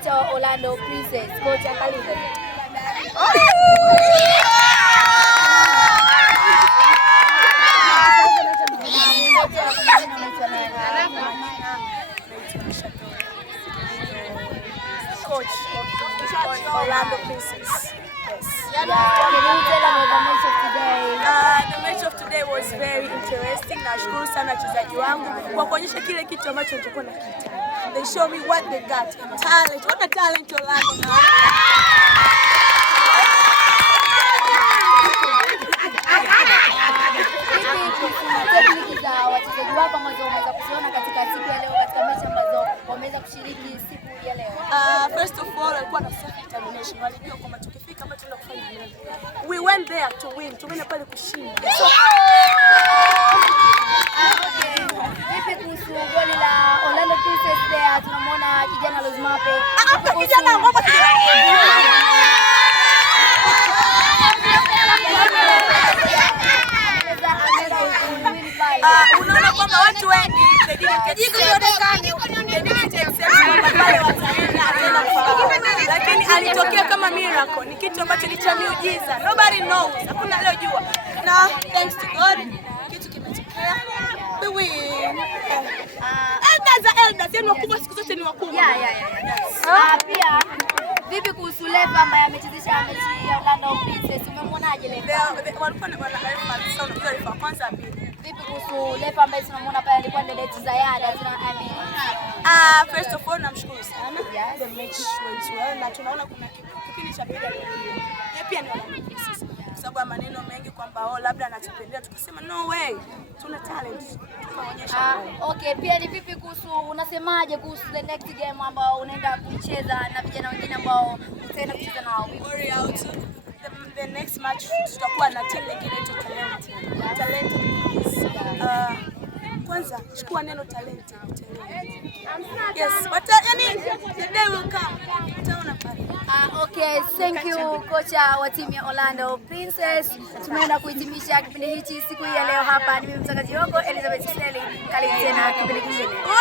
kocha wa Orlando Princess, kocha karibu. Coach Orlando Princess. Yes. Can you tell about the match of today? The match of today was very interesting. Nashukuru sana wachezaji wangu kwa kuonyesha kile kitu ambacho nilikuwa nakihitaji. They show me what they got. Talent. What a talent Orlando. Technique za wachezaji wako ambazo wameweza kuziona katika siku ya leo katika mechi ambazo wameweza kushiriki siku ya leo. First of all, walikuwa na self determination. Walijua kwamba tukifika hapa tunaenda kufanya nini. We went there to win. Tumeenda pale kushinda. So vipi kuhusu goli la Orlando Princess there? Tunamwona kijana Lozmape. Kijana mambo unaona kwamba watu wengi lakini alitokea kama miracle. Ni kitu ambacho ni cha miujiza. Nobody knows. Hakuna aliyojua. Na thanks to God kitu kimetokea. We win. Elders yani wakubwa siku zote ni wakubwa. Pia vipi kuhusu Lefa ambaye amechezesha mechi ya Orlando Princess? Umemwonaje Lefa? Kwanza pili. Vipi kuhusu Lefa ambaye tunamwona pale alikuwa ndio date za yada first of all namshukuru sana. The match went well na tunaona kuna kipindi cha pili aliyokuja. Yeye pia ni Orlando Princess. Kwa sababu maneno mengi kwamba labda anatupendea, tukasema no way. Tuna talent. Tukaonyesha. Okay, pia ni vipi kuhusu unasemaje kuhusu the next game ambao unaenda kucheza na vijana wengine ambao utaenda kucheza nao? Worry out. The next match tutakuwa na team nyingine talent. Kwanza chukua neno talent. Yes, but the day will come. Utaona pale. Okay, thank you kocha wa timu ya Orlando Princess. Tumeenda kuhitimisha kipindi hichi siku hii ya leo hapa. Ni mimi mtangazaji wako Elizabeth Seli. Karibu tena kipindi kingine.